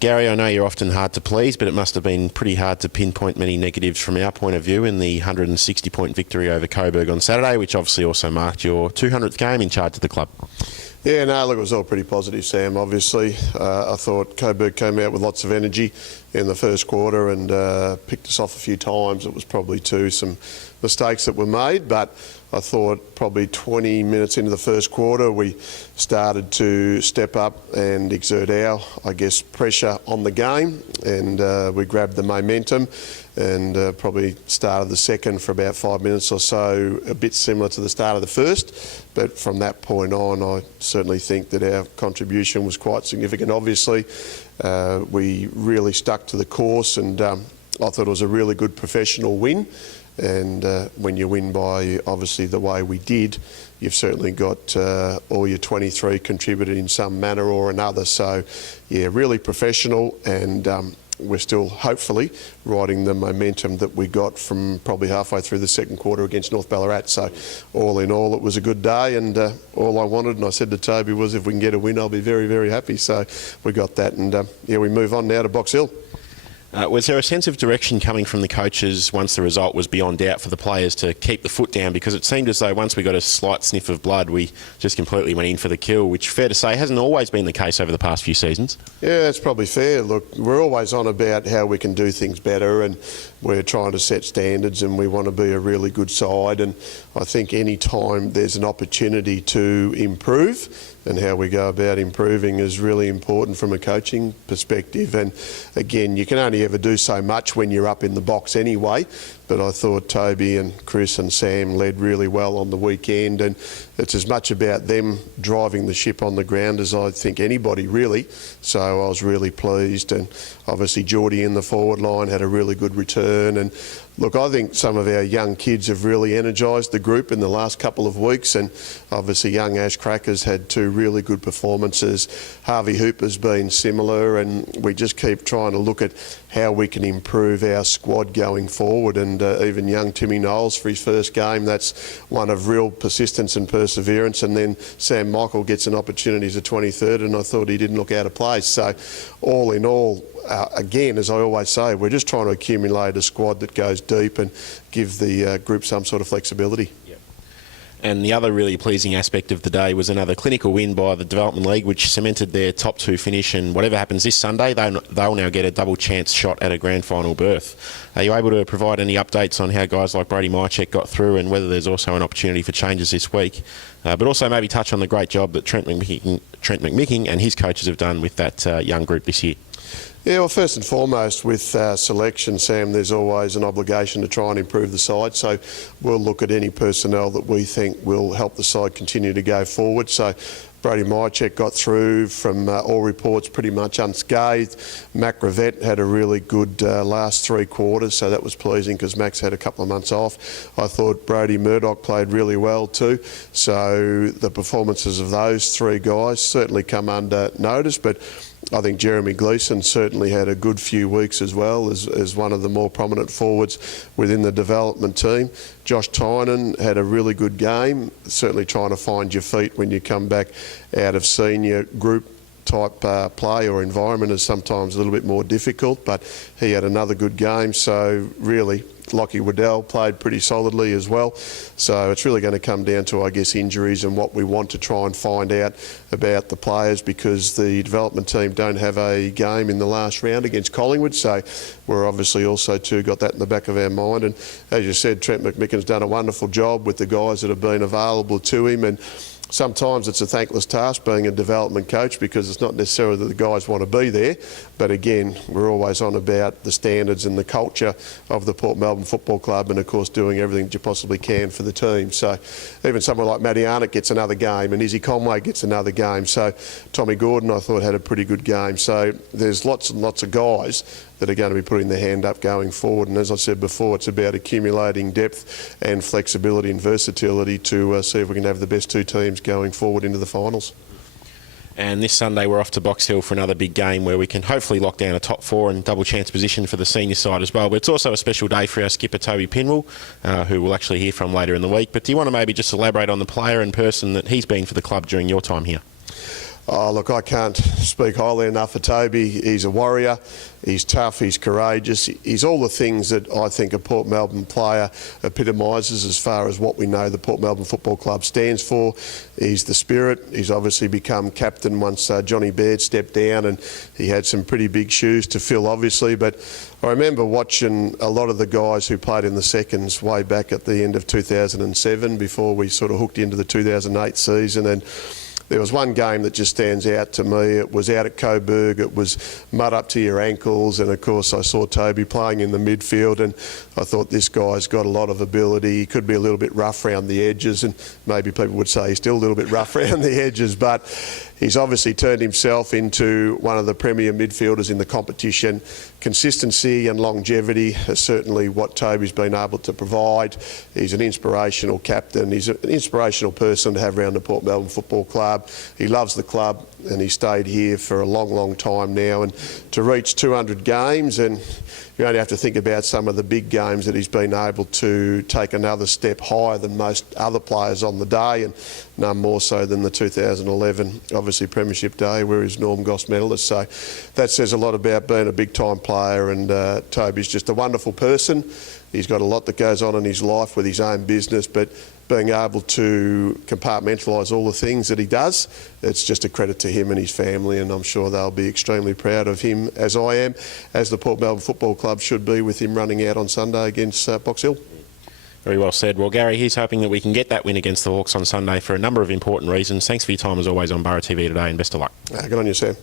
Gary, I know you're often hard to please, but it must have been pretty hard to pinpoint many negatives from our point of view in the 160-point victory over Coburg on Saturday, which obviously also marked your 200th game in charge of the club. Yeah, no, look, it was all pretty positive, Sam, obviously. I thought Coburg came out with lots of energy in the first quarter and picked us off a few times. It was probably some mistakes that were made, but I thought probably 20 minutes into the first quarter we started to step up and exert our, pressure on the game, and we grabbed the momentum and probably started the second for about 5 minutes or so, a bit similar to the start of the first. But from that point on, I certainly think that our contribution was quite significant. Obviously, we really stuck to the course, and I thought it was a really good professional win. And when you win by obviously the way we did, you've certainly got all your 23 contributed in some manner or another. So yeah, really professional, and we're still hopefully riding the momentum that we got from probably halfway through the second quarter against North Ballarat. So all in all, it was a good day, and all I wanted, and I said to Toby, was if we can get a win, I'll be very, very happy. So we got that, and yeah, we move on now to Box Hill. Was there a sense of direction coming from the coaches once the result was beyond doubt for the players to keep the foot down? Because it seemed as though once we got a slight sniff of blood, we just completely went in for the kill, which, fair to say, hasn't always been the case over the past few seasons. Yeah, that's probably fair. Look, we're always on about how we can do things better, and we're trying to set standards, and we want to be a really good side. And I think any time there's an opportunity to improve, and how we go about improving is really important from a coaching perspective. And again, you can only ever do so much when you're up in the box anyway. But I thought Toby and Chris and Sam led really well on the weekend, and it's as much about them driving the ship on the ground as I think anybody really. So I was really pleased, and obviously Geordie in the forward line had a really good return. And look, I think some of our young kids have really energised the group in the last couple of weeks, and obviously young Ash Crackers had 2 really good performances. Harvey Hooper's been similar, and we just keep trying to look at how we can improve our squad going forward. And even young Timmy Knowles for his first game, that's one of real persistence and perseverance. And then Sam Michael gets an opportunity as a 23rd, and I thought he didn't look out of place. So all in all, again, as I always say, we're just trying to accumulate a squad that goes deep and give the group some sort of flexibility. And the other really pleasing aspect of the day was another clinical win by the Development League, which cemented their top 2 finish. And whatever happens this Sunday, they'll now get a double chance shot at a grand final berth. Are you able to provide any updates on how guys like Brady Mychek got through, and whether there's also an opportunity for changes this week? But also maybe touch on the great job that Trent McMicking and his coaches have done with that young group this year. Yeah, well, first and foremost, with selection, Sam, there's always an obligation to try and improve the side. So we'll look at any personnel that we think will help the side continue to go forward. So Brady Mychek got through from all reports pretty much unscathed. Mac Rivette had a really good last 3 quarters, so that was pleasing because Mac's had a couple of months off. I thought Brody Murdoch played really well too. So the performances of those 3 guys certainly come under notice, but I think Jeremy Gleeson certainly had a good few weeks as well as one of the more prominent forwards within the development team. Josh Tynan had a really good game, certainly trying to find your feet when you come back out of senior group type play or environment is sometimes a little bit more difficult, but he had another good game. So really, Lockie Waddell played pretty solidly as well. So it's really going to come down to, injuries and what we want to try and find out about the players, because the development team don't have a game in the last round against Collingwood. So we're obviously also too got that in the back of our mind. And as you said, Trent McMicken's done a wonderful job with the guys that have been available to him. And sometimes it's a thankless task being a development coach, because it's not necessarily that the guys want to be there, but again, we're always on about the standards and the culture of the Port Melbourne Football Club, and of course doing everything that you possibly can for the team. So even someone like Matty Arnott gets another game, and Izzy Conway gets another game. So Tommy Gordon, I thought, had a pretty good game. So there's lots and lots of guys that are going to be putting their hand up going forward. And as I said before, it's about accumulating depth and flexibility and versatility to see if we can have the best 2 teams going forward into the finals. And this Sunday we're off to Box Hill for another big game where we can hopefully lock down a top 4 and double chance position for the senior side as well. But it's also a special day for our skipper Toby Pinwill, who we'll actually hear from later in the week. But do you want to maybe just elaborate on the player and person that he's been for the club during your time here? Oh, look, I can't speak highly enough of Toby. He's a warrior, he's tough, he's courageous, he's all the things that I think a Port Melbourne player epitomises as far as what we know the Port Melbourne Football Club stands for. He's the spirit. He's obviously become captain once Johnny Baird stepped down, and he had some pretty big shoes to fill, obviously. But I remember watching a lot of the guys who played in the seconds way back at the end of 2007 before we sort of hooked into the 2008 season, and there was one game that just stands out to me. It was out at Coburg. It was mud up to your ankles, and of course I saw Toby playing in the midfield, and I thought this guy's got a lot of ability. He could be a little bit rough around the edges, and maybe people would say he's still a little bit rough around the edges, but he's obviously turned himself into one of the premier midfielders in the competition. Consistency and longevity is certainly what Toby's been able to provide. He's an inspirational captain. He's an inspirational person to have around the Port Melbourne Football Club. He loves the club, and he stayed here for a long, long time now. And to reach 200 games, and you only have to think about some of the big games that he's been able to take another step higher than most other players on the day, and none more so than the 2011, obviously, Premiership Day, where he's Norm Goss medalist. So that says a lot about being a big-time player, and Toby's just a wonderful person. He's got a lot that goes on in his life with his own business, but being able to compartmentalise all the things that he does, it's just a credit to him and his family, and I'm sure they'll be extremely proud of him, as I am, as the Port Melbourne Football Club should be, with him running out on Sunday against Box Hill. Very well said. Well, Gary, he's hoping that we can get that win against the Hawks on Sunday for a number of important reasons. Thanks for your time as always on Borough TV today, and best of luck. Good on you, Sam.